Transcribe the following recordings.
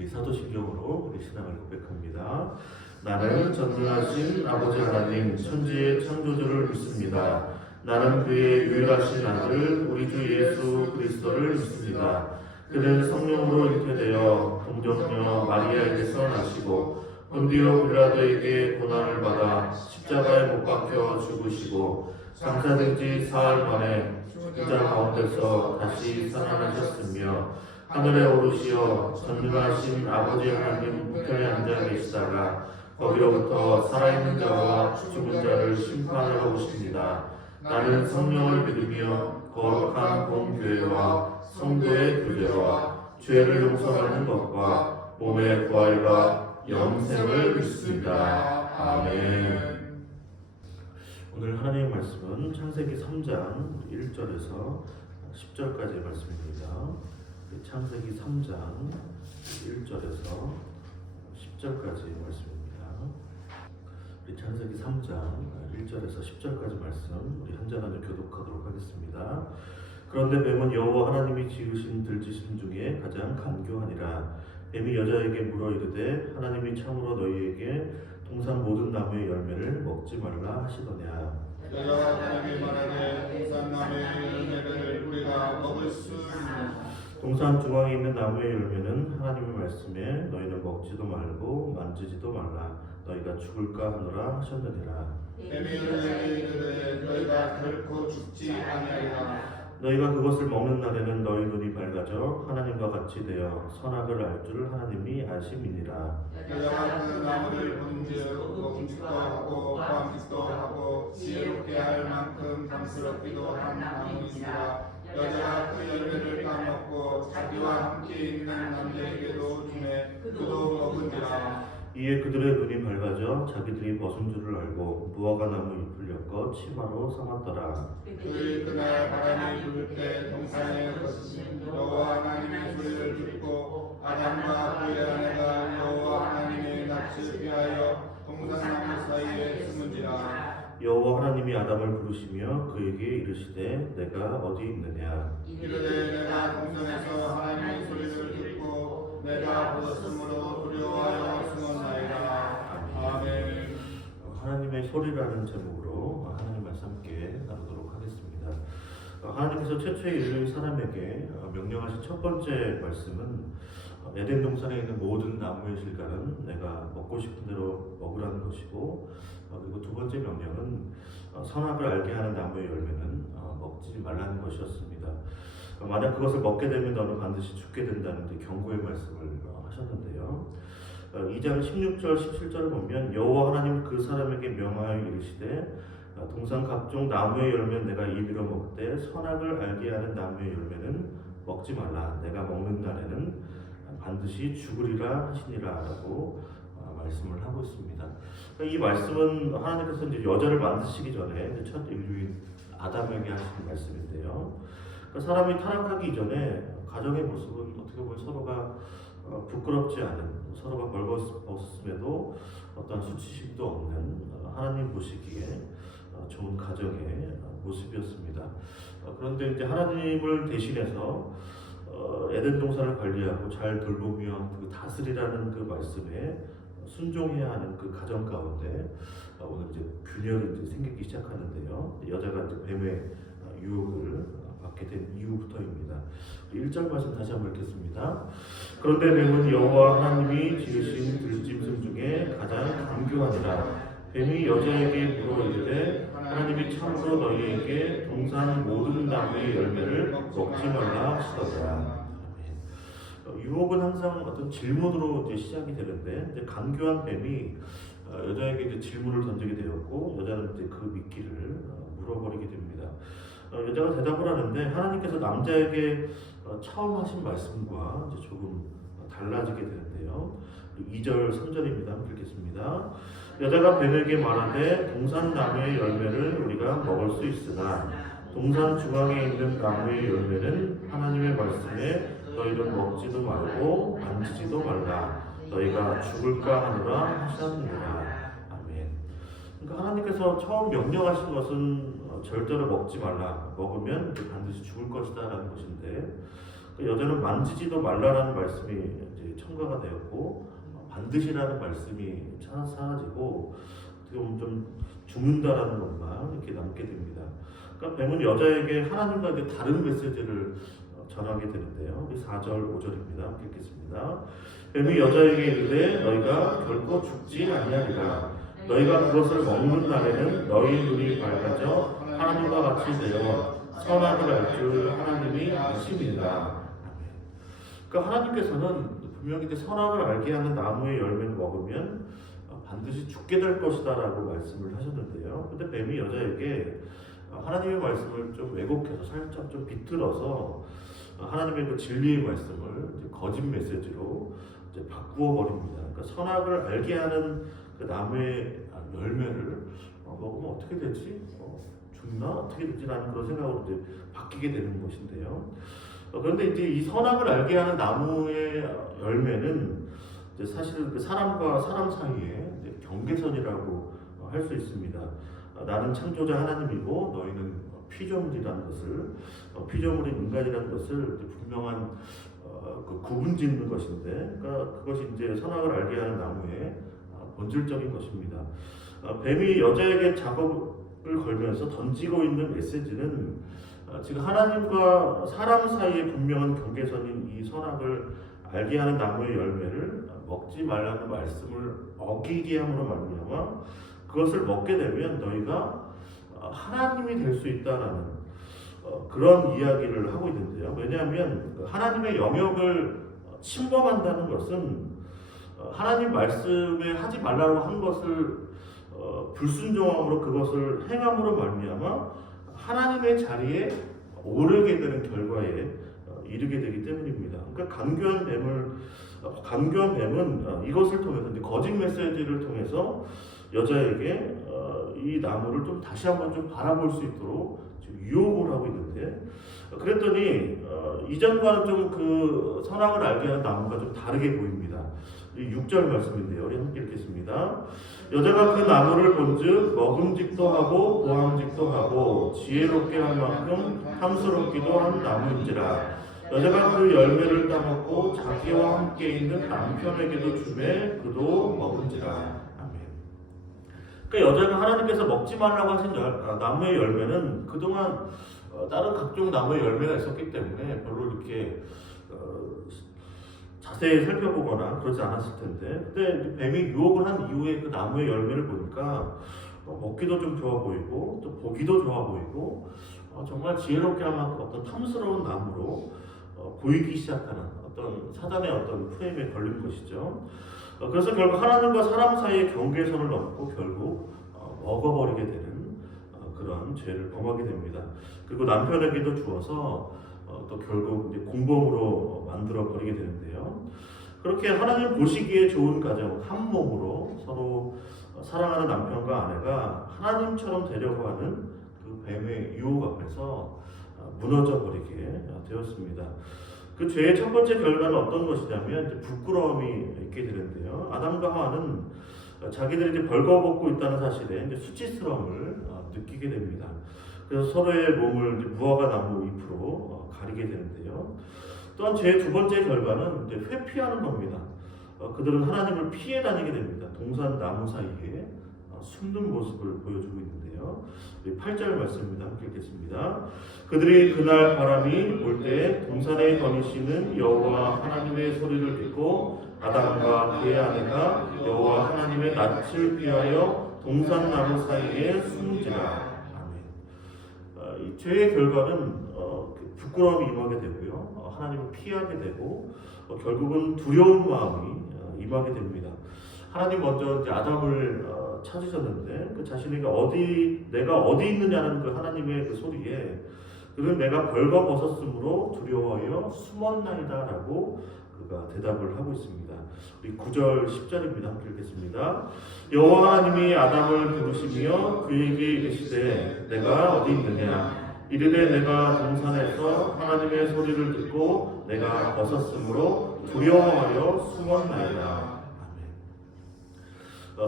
우리 사도신경으로 우리 신앙을 고백합니다. 나는 전능하신 아버지 하나님 천지의 창조주를 믿습니다. 나는 그의 유일하신 아들 우리 주 예수 그리스도를 믿습니다. 그는 성령으로 잉태되어 동정녀 마리아에게서 나시고 본디오 빌라도에게 고난을 받아 십자가에 못 박혀 죽으시고 장사된 지 사흘 만에 죽은 자 가운데서 다시 살아나셨으며 하늘에 오르시어 전능하신 아버지 하나님 우편에 앉아 계시다가 거기로부터 살아있는 자와 죽은 자를 심판하러 오십니다. 나는 성령을 믿으며 거룩한 공교회와 성도의 교제와 죄를 용서하는 것과 몸의 부활과 영생을 믿습니다. 아멘. 오늘 하나님의 말씀은 창세기 3장 1절에서 10절까지의 말씀입니다. 창세기 3장 1절에서 10절까지의 말씀입니다. 우리 창세기 3장 1절에서 10절까지 말씀 우리 한절한절 교독하도록 하겠습니다. 그런데 뱀은 여호와 하나님이 지으신 들짐승 중에 가장 간교하니라. 뱀이 여자에게 물어 이르되 하나님이 참으로 너희에게 동산 모든 나무의 열매를 먹지 말라 하시더냐. 여자가 하나님이 말하되 동산 나무의 열매를 우리가 먹을 수 있느냐. 동산 중앙에 있는 나무의 열매는 하나님의 말씀에 너희는 먹지도 말고 만지지도 말라 너희가 죽을까 하노라 하셨느니라. 뱀이 여자에게 이르되 너희가 결코 죽지 아니하리라. 너희가 그것을 먹는 날에는 너희 눈이 밝아져 하나님과 같이 되어 선악을 알 줄 하나님이 아심이니라. 여자가 그 나무를 본즉 먹음직도 하고 보암직도 하고 지혜롭게 할 만큼 감스럽기도 한 나무이니라. 여자가 그 열매를 따먹고 자기와 함께 있는 남자에게도 주매 그도 먹은지라. 이에 그들의 눈이 밝아져 자기들이 벗은 줄을 알고 무화과 나무 잎을 엮어 치마로 삼았더라. 그들이 그날 바람이 불 때 동산에 거스신 여호와 하나님의 소리를 듣고 아담과 그의 아내가 여호와 하나님의 낯을 피하여 동산나무 사이에 숨은지라. 여호와 하나님이 아담을 부르시며 그에게 이르시되 내가 어디 있느냐. 이르되 내가 동산에서 하나님의 소리를 듣고 내가 벗었으므로 두려워하여 숨었나이다. 아멘. 하나님의 소리라는 제목으로 하나님 말씀 함께 나누도록 하겠습니다. 하나님께서 최초의 인류 사람에게 명령하신 첫 번째 말씀은 에덴 동산에 있는 모든 나무의 실과는 내가 먹고 싶은 대로 먹으라는 것이고, 그리고 두 번째 명령은 선악을 알게 하는 나무의 열매는 먹지 말라는 것이었습니다. 만약 그것을 먹게 되면 너는 반드시 죽게 된다는 경고의 말씀을 하셨는데요. 2장 16절 17절을 보면 여호와 하나님 그 사람에게 명하여 이르시되 동산 각종 나무의 열매는 내가 임의로 먹되 선악을 알게 하는 나무의 열매는 먹지 말라. 내가 먹는 날에는 반드시 죽으리라 하시니라 라고 말씀을 하고 있습니다. 이 말씀은 하나님께서 이제 여자를 만드시기 전에 첫 인류인 아담에게 하신 말씀인데요. 사람이 타락하기 이전에 가정의 모습은 어떻게 보면 서로가 부끄럽지 않은, 서로가 벌거벗었음에도 어떤 수치심도 없는 하나님 보시기에 좋은 가정의 모습이었습니다. 그런데 이제 하나님을 대신해서 에덴 동산을 관리하고 잘 돌보며 그 다스리라는 그 말씀에 순종해야 하는 그 가정 가운데 오늘 이제 균열이 이제 생기기 시작하는데요. 여자가 이제 뱀의 유혹을 받게 된 이후부터입니다. 1절 말씀 다시 한번 읽겠습니다. 그런데 뱀은 여호와 하나님이 지으신 들짐승 중에 가장 간교하니라. 뱀이 여자에게 물어 이르되 하나님이 참으로 너희에게 동산 모든 나무의 열매를 먹지 말라 하시더라. 유혹은 항상 어떤 질문으로 이제 시작이 되는데 이제 간교한 뱀이 여자에게 이제 질문을 던지게 되었고 여자는 이제 그 미끼를 물어버리게 됩니다. 여자가 대답을 하는데 하나님께서 남자에게 처음 하신 말씀과 이제 조금 달라지게 되는데요. 2절 3절입니다. 한번 읽겠습니다. 여자가 뱀에게 말하되 동산 나무의 열매를 우리가 먹을 수 있으나 동산 중앙에 있는 나무의 열매는 하나님의 말씀에 너희는 먹지도 말고 만지지도 말라 너희가 죽을까 하노라 하셨느니라. 아멘. 그러니까 하나님께서 처음 명령하신 것은 절대로 먹지 말라, 먹으면 반드시 죽을 것이다 라는 것인데 여자는 만지지도 말라라는 말씀이 이제 첨가가 되었고 반드시라는 말씀이 사라지고 어떻게 보면 좀 죽는다라는 것만 이렇게 남게 됩니다. 그러니까 뱀은 여자에게 하나님과 이제 다른 메시지를 전하게 되는데요. 4절, 5절입니다. 읽겠습니다. 뱀이 여자에게 이르되 너희가 결코 죽지 아니하리라. 너희가 그것을 먹는 날에는 너희 눈이 밝아져 하나님과 같이 되어 선악을 알 줄 하나님이 아심이니라. 그러니까 하나님께서는 분명히 이제 선악을 알게 하는 나무의 열매를 먹으면 반드시 죽게 될 것이다라고 말씀을 하셨는데요. 근데 뱀이 여자에게 하나님의 말씀을 좀 왜곡해서 살짝 좀 비틀어서 하나님의 그 진리의 말씀을 이제 거짓 메시지로 이제 바꾸어 버립니다. 그러니까 선악을 알게 하는 그 나무의 열매를 먹으면 어떻게 되지? 죽나? 어떻게 되지라는 그런 생각으로 이제 바뀌게 되는 것인데요. 그런데 이제 이 선악을 알게 하는 나무의 열매는 이제 사실은 그 사람과 사람 사이에 이제 경계선이라고 할 수 있습니다. 나는 창조자 하나님이고 너희는 피조물이라는 것을 피조물인 인간이라는 것을 분명한 그 구분짓는 것인데, 그러니까 그것이 이제 선악을 알게 하는 나무의 본질적인 것입니다. 뱀이 여자에게 작업을 걸면서 던지고 있는 메시지는 지금 하나님과 사람 사이의 분명한 경계선인 이 선악을 알게 하는 나무의 열매를 먹지 말라는 말씀을 어기게 함으로 말미암아 그것을 먹게 되면 너희가 하나님이 될 수 있다라는 그런 이야기를 하고 있는데요. 왜냐하면 하나님의 영역을 침범한다는 것은 하나님 말씀에 하지 말라고 한 것을 불순종함으로 그것을 행함으로 말미암아 하나님의 자리에 오르게 되는 결과에 이르게 되기 때문입니다. 그러니까 간교한 뱀은 이것을 통해서 이제 거짓 메시지를 통해서 여자에게 이 나무를 좀 다시 한번 좀 바라볼 수 있도록 지금 유혹을 하고 있는데, 그랬더니 이전과는 좀 그 선악을 알게 하는 나무가 좀 다르게 보입니다. 6절 말씀인데요. 우리 함께 읽겠습니다. 여자가 그 나무를 본즉 먹음직도 하고 보암직도 하고 지혜롭게 할 만큼 탐스럽기도 한 나무인지라. 여자가 그 열매를 따먹고 자기와 함께 있는 남편에게도 주매 그도 먹은지라. 아멘. 그러니까 여자가 하나님께서 먹지 말라고 하신 나무의 열매는 그동안 다른 각종 나무의 열매가 있었기 때문에 별로 이렇게 자세히 살펴보거나 그러지 않았을 텐데, 근데 뱀이 유혹을 한 이후에 그 나무의 열매를 보니까 먹기도 좀 좋아 보이고 또 보기도 좋아 보이고 정말 지혜롭게 할 만큼 어떤 탐스러운 나무로 보이기 시작하는 어떤 사단의 어떤 프레임에 걸린 것이죠. 그래서 결국 하나님과 사람 사이의 경계선을 넘고 결국 먹어버리게 되는 그런 죄를 범하게 됩니다. 그리고 남편에게도 주어서 또 결국 이제 공범으로 만들어 버리게 되는데요. 그렇게 하나님 보시기에 좋은 가정, 한 몸으로 서로 사랑하는 남편과 아내가 하나님처럼 되려고 하는 그 뱀의 유혹 앞에서 무너져 버리게 되었습니다. 그 죄의 첫 번째 결과는 어떤 것이냐면 이제 부끄러움이 있게 되는데요. 아담과 하와는 자기들이 이제 벌거벗고 있다는 사실에 이제 수치스러움을 느끼게 됩니다. 그래서 서로의 몸을 이제 무화과 나무 잎으로 가리게 되는데요. 또한 죄의 두 번째 결과는 이제 회피하는 겁니다. 그들은 하나님을 피해 다니게 됩니다. 동산 나무 사이에 숨는 모습을 보여주고 있는데요. 8절 말씀입니다. 함께 읽겠습니다. 그들이 그날 바람이 불 때 동산에 거니시는 여호와 하나님의 소리를 듣고 아담과 그의 아내가 여호와 하나님의 낯을 피하여 동산 나무 사이에 숨지라. 아멘. 이 죄의 결과는 부끄러움이 임하게 되고요. 하나님을 피하게 되고 결국은 두려운 마음이 임하게 됩니다. 하나님 먼저 이제 아담을 찾으셨는데 그 자신에게 내가 어디 있느냐는 그 하나님의 그 소리에 그는 내가 벌거벗었으므로 두려워하여 숨었나이다라고 그가 대답을 하고 있습니다. 우리 9절 10절입니다. 함께 읽겠습니다. 여호와 하나님이 아담을 부르시며 그에게 이르시되 내가 어디 있느냐 이르되 내가 동산에서 하나님의 소리를 듣고 내가 벗었으므로 두려워하여 숨었나이다.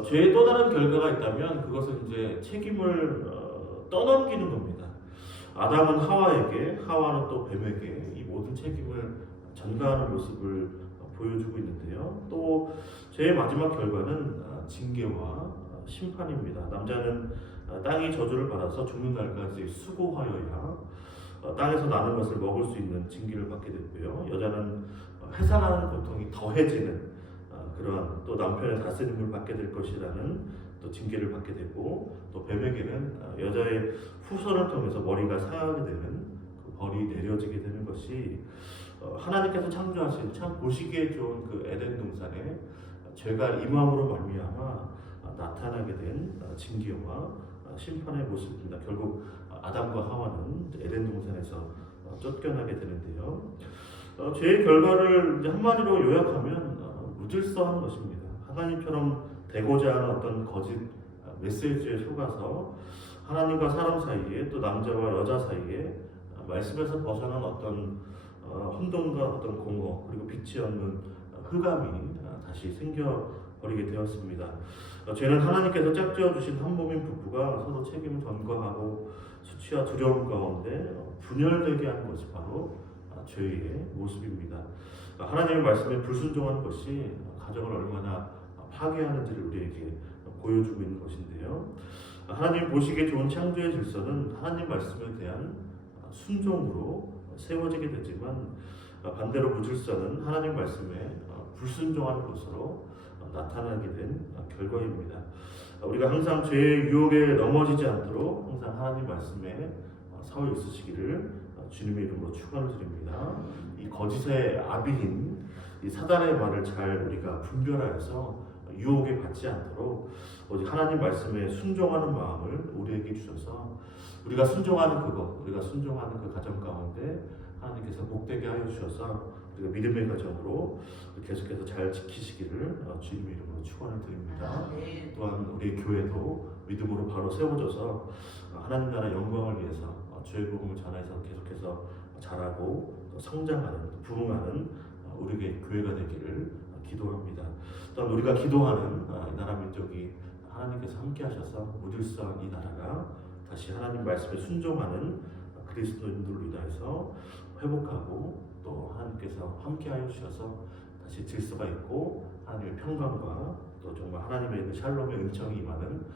죄의 또 다른 결과가 있다면 그것은 이제 책임을 떠넘기는 겁니다. 아담은 하와에게, 하와는 또 뱀에게 이 모든 책임을 전가하는 모습을 보여주고 있는데요. 또 죄의 마지막 결과는 징계와 심판입니다. 남자는 땅이 저주를 받아서 죽는 날까지 수고하여야 땅에서 나는 것을 먹을 수 있는 징계를 받게 됐고요. 여자는 회사라는 고통이 더해지는 그러한 또 남편의 다스림을 받게 될 것이라는 또 징계를 받게 되고, 또 뱀에게는 여자의 후손을 통해서 머리가 상하게 되는 그 벌이 내려지게 되는 것이 하나님께서 창조하신 참 보시기에 좋은 그 에덴 동산에 죄가 임함으로 말미암아 나타나게 된 징계와 심판의 모습입니다. 결국 아담과 하와는 에덴 동산에서 쫓겨나게 되는데요. 죄의 결과를 이제 한마디로 요약하면 무질서한 것입니다. 하나님처럼 되고자 하는 어떤 거짓 메시지에 속아서 하나님과 사람 사이에, 또 남자와 여자 사이에 말씀에서 벗어난 어떤 혼돈과 어떤 공허, 그리고 빛이 없는 흑암이 다시 생겨버리게 되었습니다. 죄는 하나님께서 짝지어 주신 한 몸인 부부가 서로 책임을 전가하고 수치와 두려움 가운데 분열되게 하는 것이 바로 죄의 모습입니다. 하나님의 말씀에 불순종하는 것이 가정을 얼마나 파괴하는지를 우리에게 보여주고 있는 것인데요. 하나님 보시기에 좋은 창조의 질서는 하나님 말씀에 대한 순종으로 세워지게 되지만, 반대로 무질서는 하나님 말씀에 불순종하는 것으로 나타나게 된 결과입니다. 우리가 항상 죄의 유혹에 넘어지지 않도록 항상 하나님 말씀에 서 있으시기를 주님의 이름으로 축원을 드립니다. 이 거짓의 아비인 이 사단의 말을 잘 우리가 분별하여서 유혹에 받지 않도록 오직 하나님 말씀에 순종하는 마음을 우리에게 주셔서 우리가 순종하는 우리가 순종하는 그 가정 가운데 하나님께서 복되게 하여 주셔서 우리가 믿음의 가정으로 계속해서 잘 지키시기를 주님의 이름으로 축원을 드립니다. 또한 우리 교회도 믿음으로 바로 세워져서 하나님 나라 영광을 위해서 주의 복음을 전해서 계속해서 자라고 성장하는, 부흥하는 우리의 교회가 되기를 기도합니다. 또한 우리가 기도하는 이 나라 민족이 하나님께서 함께 하셔서 무질서한 이 나라가 다시 하나님 말씀에 순종하는 그리스도인들로 인하여서 회복하고, 또 하나님께서 함께 하여 주셔서 다시 질서가 있고 하나님의 평강과 또 정말 하나님의 있는 샬롬의 은총이 임하는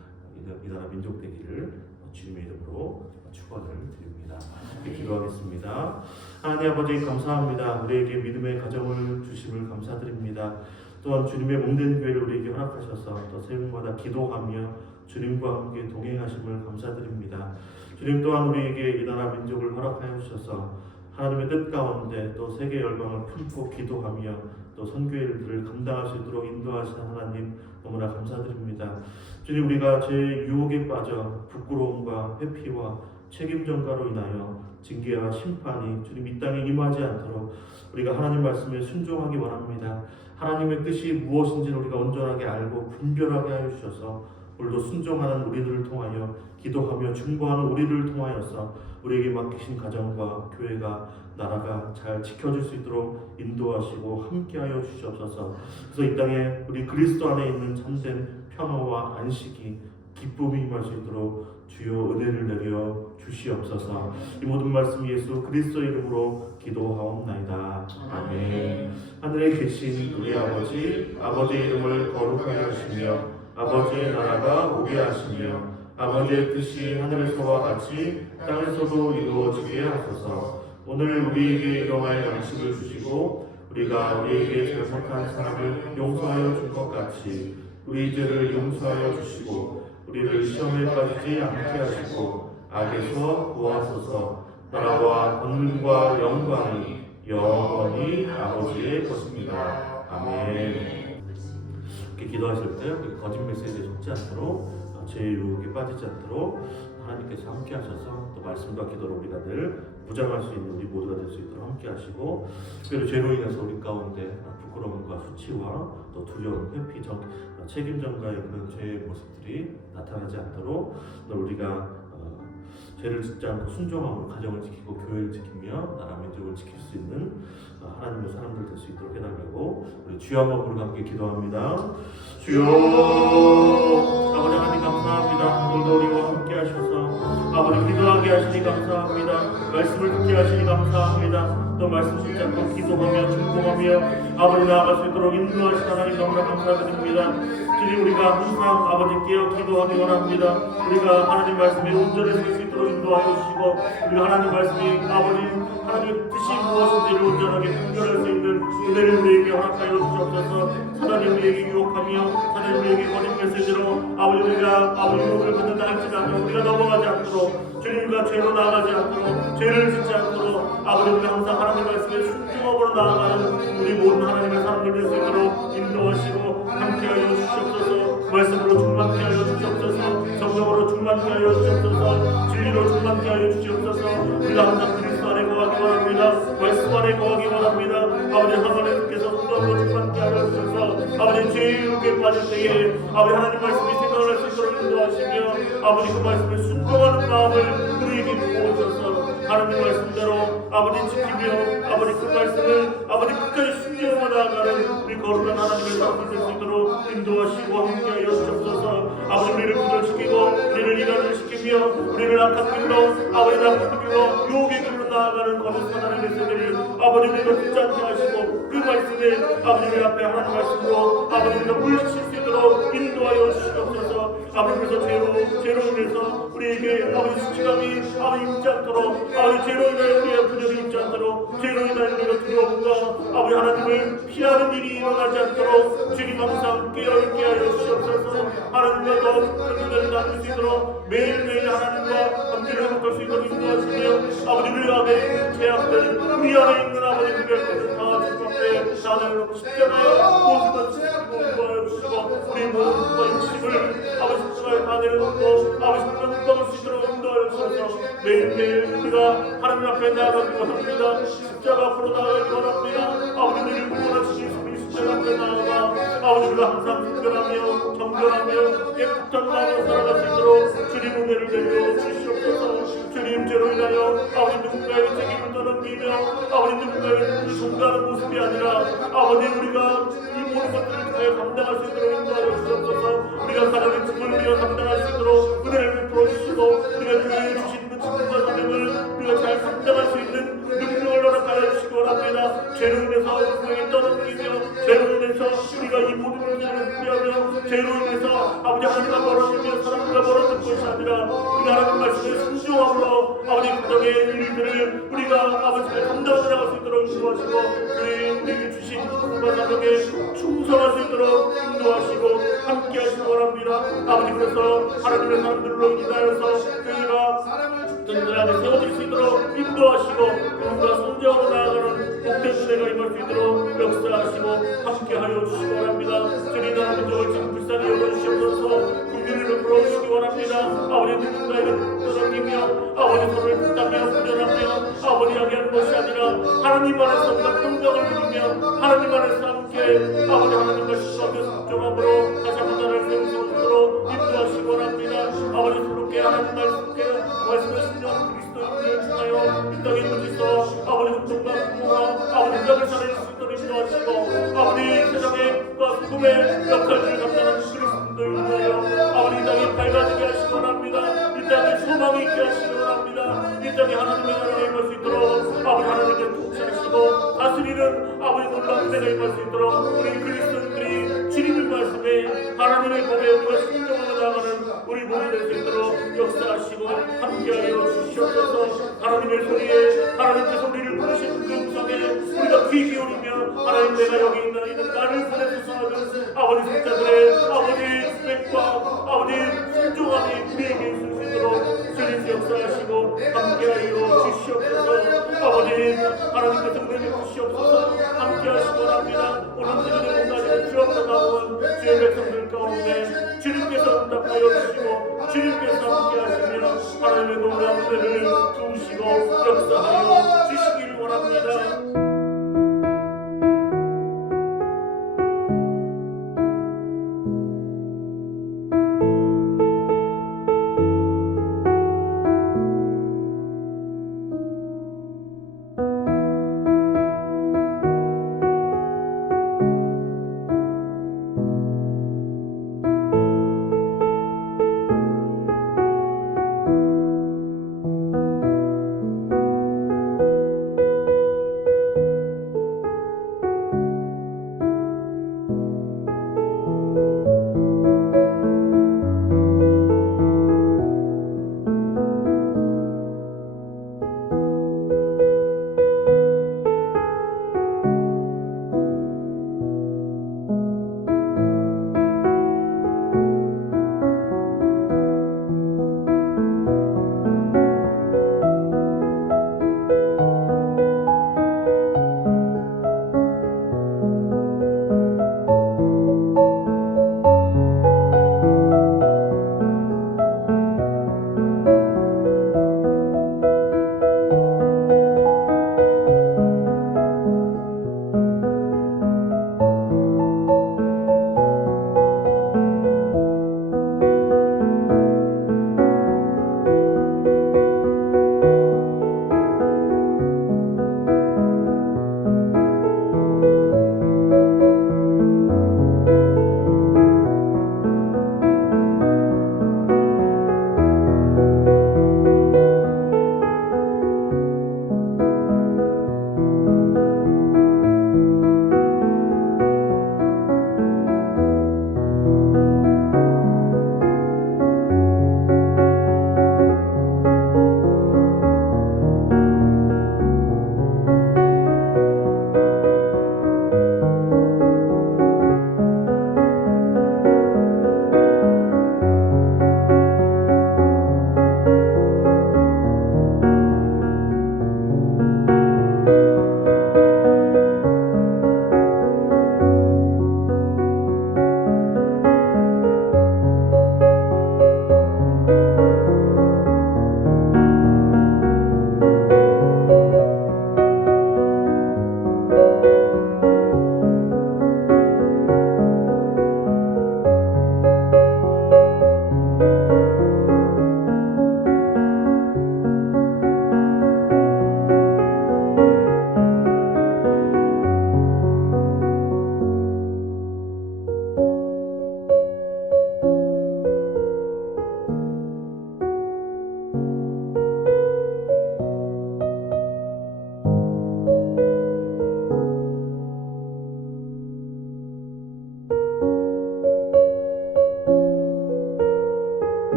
이 나라 민족 되기를 주님의 이름으로 축원을 드립니다. 기도하겠습니다. 하나님 아버지 감사합니다. 우리에게 믿음의 가정을 주심을 감사드립니다. 또한 주님의 몸된 교회를 우리에게 허락하셔서 또 새벽마다 기도하며 주님과 함께 동행하심을 감사드립니다. 주님 또한 우리에게 이 나라 민족을 허락하여 주셔서 하나님의 뜻 가운데 또 세계 열방을 품고 기도하며 또 선교의 일들을 감당할 수 있도록 인도하시는 하나님 너무나 감사드립니다. 주님, 우리가 죄의 유혹에 빠져 부끄러움과 회피와 책임 전가로 인하여 징계와 심판이 주님 이 땅에 임하지 않도록 우리가 하나님 말씀에 순종하기 원합니다. 하나님의 뜻이 무엇인지를 우리가 온전하게 알고 분별하게 하여 주셔서 오늘도 순종하는 우리들을 통하여 기도하며 중보하는 우리들을 통하여서 우리에게 맡기신 가정과 교회가 나라가 잘 지켜질 수 있도록 인도하시고 함께하여 주시옵소서. 그래서 이 땅에 우리 그리스도 안에 있는 참된 평화와 안식이 기쁨이 임할 수 있도록 주여 은혜를 내려 주시옵소서. 이 모든 말씀 예수 그리스도 이름으로 기도하옵나이다. 아멘. 하늘에 계신 우리 아버지, 아버지의 이름을 거룩하게 하시며 아버지의 나라가 오게 하시며 아버지의 뜻이 하늘에서와 같이 땅에서도 이루어지게 하소서. 오늘 우리에게 일용할 양식을 주시고 우리가 우리에게 잘못한 사람을 용서하여 준 것 같이 우리 죄를 용서하여 주시고 우리를 시험에 빠지지 않게 하시고 악에서 구하소서. 나라와 권능과 영광이 영원히 아버지의 것입니다. 아멘. 이렇게 기도하실 때 거짓 메시지에 속지 않도록 죄의 유혹에 빠지지 않도록 하나님께서 함께 하셔서 또 말씀과 기도로 우리가 늘 무장할 수 있는 우리 모두가 될 수 있도록 함께 하시고, 특별히 죄로 인해서 우리 가운데 부끄러움과 수치와 또 두려움, 회피, 책임 전가의 그런 죄의 모습들이 나타나지 않도록 우리가 죄를 짓지 않고 순종함으로 가정을 지키고 교회를 지키며 나라 민족을 지킬 수 있는 하나님의 사람들 될 수 있도록 해달라고 우리 주여 한번 부르고 함께 기도합니다. 주여 아버지 하나님 감사합니다. 오늘도 우리와 함께 하셔서 아버지 기도하게 하시니 감사합니다. 말씀을 듣게 하시니 감사합니다. 또 말씀 붙잡고 기도하며 중보하며 아버지 나아갈 수 있도록 인도하신 하나님 너무나 감사드립니다. 주님 우리가 항상 아버지께 기도하기 원합니다. 우리가 하나님 말씀에 온전히 설 수 있도록 인도하여 주시고 우리가 하나님 말씀이 아버지 하나님의 뜻이 무엇인지를 온전하게 분별할 수 있는 은혜를 우리에게 허락하여 주시옵소서. 사단이 우리에게 유혹하며 사단이 우리에게 거짓 메시지로 아버지 우리가 아버지 유혹을 받는다 할지라도 우리가 넘어가지 않도록 주님과 죄로 나아가지 않도록 죄를 짓지 않도록 아버지 우리가 항상 하나님 말씀에 순종함으로 나아가는 우리 모든 하나님의 사람들 될 수 있도록 인도하시고 함께하여 주시옵소서. 말씀으로 충만케 하여 주시옵소서. 성령으로 충만케 하여 주시옵소서. 진리로 충만케 하여 주시옵소서. 우리가 항상 그리스도 안에 거하기 원합니다. 말씀 안에 거하기 원합니다. 아버지 하나님께서 성령으로 충만케 하여 주셔서 아버지 죄에 빠질 때에 아버지 하나님 말씀이 생각을 할 수 있도록 인도하시며 아버지 그 말씀에 순종하는 마음을 우리에게 부어주셔서 하나님 말씀대로 아버지 지키며 아버지 그 말씀을 아버지 끝까지 순종하며 나아가는 우리 거룩한 하나님의 사람들 될 수 있도록 인도하시고 함께하여 주옵소서. 아버지 우리를 구절시키고 우리를 일하는 시키며 우리를 악한 길로 아버지 나쁜 길로 유혹의 길로 나아가는 거룩한 하나님의 세대를 아버지 우리가 듣지 않게 하시고 그 말씀에 아버지 우리 앞에 하나님 말씀으로 아버지 우리가 물리칠 수 있도록 인도하여 주시옵소서. 아버지 그래서 죄로 인해서 우리에게 아버지 수치감이 아버지 있지 않도록 아버지 죄로 인하여 우리의 분열이 있지 않도록 죄로 인하여 우리가 두려움과 아버지 하나님을 피하는 일이 일어나지 않도록 주님 항상 깨어있게 하여 주시옵소서. 하나님과 더 은혜를 나눌 수 있도록 매일매일 하나님과 함께 회복할 수 있도록 인도하시며 아버지 우리 안에 죄악들 우리 안에 있는 아버지 그별 다 주님 앞에 나눠놓고 십자가에 모든 것을 인도하여 주시고 우리 모든 욕심을 아버지 십자가에 다 내려놓고 아버지 명령할 수 있도록 인도하여 주셔서 매일매일 우리가 하나님 앞에 나아가기 원합니다. 십자가 앞으로 나아가기 원합니다. 아버지 우리를 구원하시기 우리 십자가 앞에 나아가 아버지 우리가 항상 분별하며 정결하며 깨끗한 마음으로 살아갈 수 있도록 주님 은혜를 내려 주시옵소서. 주님 죄로 인하여 아버지 누군가의 책임을 떠넘기며 아버지 누군가의 종가하는 모습이 아니라 아버지 우리가 이 모든 것들을 잘 감당할 수 있도록 인도하여 주옵소서. 우리가 가정의 짐을 우리가 감당할 수 있도록 은혜를 베풀어 주시고 우리가 교회에 주신 그 책임과 사명을 우리가 잘 감당할 수 있는 능력을 허락하여 주시기 원합니다. 죄로 인해서 우리에게 떠넘기며 죄로 인해서 우리가 이 모든 문제를 피하며 죄로 인해서 아버지 하나님과 멀어지며 사람과 멀어진 것이 아니라 우리가 하나님 말씀에 순종함으로 아버지 가정의 일들을 우리가 아버지 잘 감당해 나갈 수 있도록 인도하시고 교회에 우리에게 주신 책임과 사명에 충성할 수 있도록 인도하시고 함께 하시기 원합니다. 아버지 그래서 하나님의 사람들로 인하여서 교회가 든든하게 세워질 수 있도록 인도하시고 그분과 성장으로 나아가는 복된 은혜가 임할 수 있도록 역사하시고 함께하여 주시기 원합니다. 주님 하나님 저를 지금 불쌍히 여겨주시옵소서. 긍휼을 베풀어 주시기 원합니다. 아버지 누군가에게 떠넘기며 아버지 손을 붙잡며 훈련하며 아버지 하게 것이 아니라 하나님 안에서 우리가 평강을 누리며 하나님 안에서 함께 아버지 하나님과 시소하며 순종함으로 다시 한번 나라를 세울 수 있도록 인도하시기 원합니다. 아버지 새롭게 하나님 말씀을 신령 그리스도인을 통하여 이 땅에 부지서 아버지 hun동과 부모와 아버지 벽을 살릴 수 있도록 인도하시고 아버지 세상의 꿈의 역할을 감당하는 그리스도인을 통하여 아버지 이 땅에 밝아지게 하시기 원합니다. 이 땅에 소망이 있게 하시기 원합니다. 이 땅에 하나님의 나라가 임할 수 있도록 아버지 하나님께 통치하시고 다스리는 아버지 놀라운 은혜가 임할 수 있도록 우리 그리스도인들이 주님의 말씀에 하나님의 법에 우리가 순종하며 나가는 우리 모두 될 수 있도록 역사하시고 함께하여 주시옵소서. 하나님의 소리에 하나님께서 우리를 부르신 그 음성에 우리가 귀 기울이며 하나님 내가 여기 있나 이는 나를 보내소서 하는 아버지 성자들의 아버지 스펙과 아버지 순종함이 우리에게 있을 수 있도록 주님 역사하시고 함께하여 주시옵소서. 아버지 하나님께서 우리에게 주시옵소서. 함께하시기 원합니다. 오늘 주님의 공간에 주옵다 나온 주의 백성들 가운데 주님께서 응답하여 주시고 주님께서 함께하시며 하나님의 놀라운 은혜를 주시고 역사하여